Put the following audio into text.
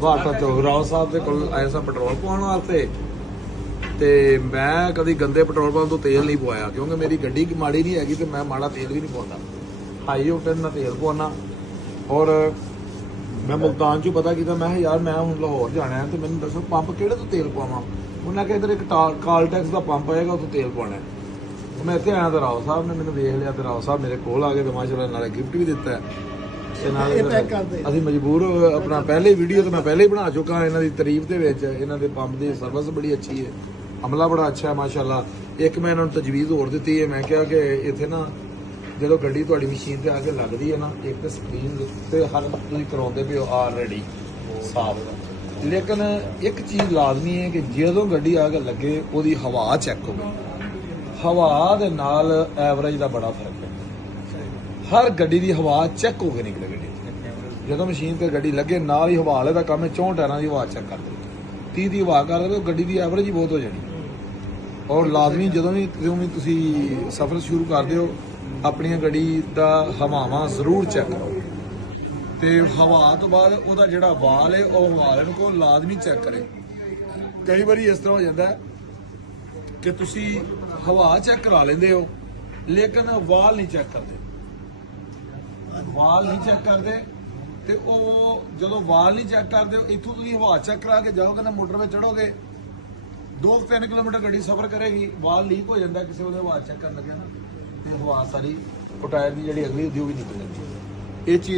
ਭਾਰਤ ਚੋਗਰਾਓ ਸਾਹਿਬ ਦੇ ਕੋਲ ਆਏ ਸਾਂ ਪੈਟਰੋਲ ਪਵਾਉਣ ਵਾਸਤੇ ਤੇ ਮੈਂ ਕਦੀ ਗੰਦੇ ਪੈਟਰੋਲ ਪੰਪ ਤੋਂ ਤੇਲ ਨਹੀਂ ਪਵਾਇਆ ਕਿਉਂਕਿ ਮੇਰੀ ਗੱਡੀ ਮਾੜੀ ਨਹੀਂ ਹੈਗੀ ਤੇ ਮੈਂ ਮਾੜਾ ਤੇਲ ਵੀ ਨਹੀਂ ਪਵਾਉਂਦਾ। ਹਾਈ ਓਕਟੇਨ ਨਾਲ ਤੇਲ ਪਵਾਉਣਾ। ਔਰ ਮੈਂ ਮੁਲਤਾਨ ਚੋਂ ਪਤਾ ਕੀਤਾ, ਮੈਂ ਕਿਹਾ ਯਾਰ ਮੈਂ ਹੁਣ ਲਾਹੌਰ ਜਾਣਾ ਹੈ ਤੇ ਮੈਨੂੰ ਦੱਸੋ ਪੰਪ ਕਿਹੜੇ ਤੋਂ ਤੇਲ ਪਵਾਵਾਂ। ਉਹਨਾਂ ਕਿਹਾ ਇੱਧਰ ਇੱਕ ਕਾਲਟੈਕਸ ਦਾ ਪੰਪ ਆਏਗਾ ਉੱਥੋਂ ਤੇਲ ਪਵਾਉਣਾ। ਮੈਂ ਇੱਥੇ ਆਇਆ ਤਾਂ ਰਾਓ ਸਾਹਿਬ ਨੇ ਮੈਨੂੰ ਵੇਖ ਲਿਆ ਤੇ ਰਾਓ ਸਾਹਿਬ ਮੇਰੇ ਕੋਲ ਆ ਕੇ ਤੇ ਮਾਸ਼ਾਅੱਲਾ ਨਾਲੇ ਗਿਫਟ ਵੀ ਦਿੱਤਾ ਤੇ ਨਾਲੇ ਅਸੀਂ ਮਜਬੂਰ ਆਪਣਾ ਪਹਿਲੇ ਵੀਡੀਓ ਤੇ ਮੈਂ ਪਹਿਲੇ ਹੀ ਬਣਾ ਚੁੱਕਾ ਇਹਨਾਂ ਦੀ ਤਾਰੀਫ ਦੇ ਵਿੱਚ। ਇਹਨਾਂ ਦੇ ਪੰਪ ਦੀ ਸਰਵਿਸ ਬੜੀ ਅੱਛੀ ਹੈ, ਅਮਲਾ ਬੜਾ ਅੱਛਾ ਹੈ ਮਾਸ਼ਾਅੱਲਾ। ਇੱਕ ਮੈਂ ਇਹਨਾਂ ਨੂੰ ਤਜਵੀਜ਼ ਹੋਰ ਦਿੱਤੀ ਹੈ, ਮੈਂ ਕਿਹਾ ਕਿ ਇੱਥੇ ਨਾ ਜਦੋਂ ਗੱਡੀ ਤੁਹਾਡੀ ਮਸ਼ੀਨ ਤੇ ਆ ਕੇ ਲੱਗਦੀ ਹੈ ਨਾ, ਇੱਕ ਤਾਂ ਸਕਰੀਨ ਤੇ ਹਰ ਤੁਸੀਂ ਕਰਾਉਂਦੇ ਪਏ ਹੋ ਆਲਰੇਡੀ ਸਾਫ, ਲੇਕਿਨ ਇੱਕ ਚੀਜ਼ ਲਾਜ਼ਮੀ ਹੈ ਕਿ ਜਦੋਂ ਗੱਡੀ ਆ ਕੇ ਲੱਗੇ ਉਹਦੀ ਹਵਾ ਚੈੱਕ ਹੋਵੇ। ਹਵਾ ਦੇ ਨਾਲ ਐਵਰੇਜ ਦਾ ਬੜਾ ਫਰਕ ਹੈ। ਹਰ ਗੱਡੀ ਦੀ ਹਵਾ ਚੈੱਕ ਹੋ ਕੇ ਨਿਕਲੇ ਗੱਡੀ ਜਦੋਂ ਮਸ਼ੀਨ ਤੇ ਗੱਡੀ ਲੱਗੇ ਨਾਲ ਹੀ ਹਵਾ ਵਾਲੇ ਦਾ ਕੰਮ ਹੈ 64 ਟਾਇਰਾਂ ਦੀ ਹਵਾ ਚੈੱਕ ਕਰਦੇ 30 ਦੀ ਹਵਾ ਕਰ ਰਹੇ ਗੱਡੀ ਦੀ ਐਵਰੇਜ ਹੀ ਬਹੁਤ ਹੋ ਜਾਣੀ। ਔਰ ਲਾਜ਼ਮੀ ਜਦੋਂ ਵੀ ਤੁਸੀਂ ਸਫ਼ਰ ਸ਼ੁਰੂ ਕਰਦੇ ਹੋ ਆਪਣੀਆਂ ਗੱਡੀ ਦਾ ਹਵਾਵਾਂ ਜ਼ਰੂਰ ਚੈੱਕ ਕਰੋ ਤੇ ਹਵਾ ਤੋਂ ਬਾਅਦ ਉਹਦਾ ਜਿਹੜਾ ਵਾਲ ਹੈ ਉਹ ਵਾਲ ਨੂੰ ਕੋਈ ਲਾਜ਼ਮੀ ਚੈੱਕ ਕਰੇ। ਕਈ ਵਾਰੀ ਇਸ ਤਰ੍ਹਾਂ ਹੋ ਜਾਂਦਾ ਕਿ ਤੁਸੀਂ ਹਵਾ ਚੈੱਕ ਕਰਾ ਲੈਂਦੇ ਹੋ ਲੇਕਿਨ ਵਾਲ ਨਹੀਂ ਚੈੱਕ ਕਰਦੇ। ਵਾਲ ਨਹੀਂ ਚੈੱਕ ਕਰਦੇ ਤੇ ਉਹ ਜਦੋਂ ਵਾਲ ਨਹੀਂ ਚੈੱਕ ਕਰਦੇ ਇੱਥੋਂ ਤੁਸੀਂ ਹਵਾ ਚੈੱਕ ਕਰਾ ਕੇ ਜਾਓਗੇ ਨਾ ਮੋਟਰ 'ਤੇ ਚੜੋਗੇ 2-3 ਕਿਲੋਮੀਟਰ ਗੱਡੀ ਸਫ਼ਰ ਕਰੇਗੀ, ਵਾਲ ਲੀਕ ਹੋ ਜਾਂਦਾ ਕਿਸੇ ਵੇਲੇ ਹਵਾ ਚੈੱਕ ਕਰਨ ਲੱਗਿਆ ਨਾ ਤੇ ਹਵਾ ਸਾਰੀ ਟਾਇਰ ਦੀ ਜਿਹੜੀ ਅਗਲੀ ਹੁੰਦੀ ਉਹ ਵੀ ਨਿਕਲ ਜਾਂਦੀ ਹੈ। ਇਹ ਚੀਜ਼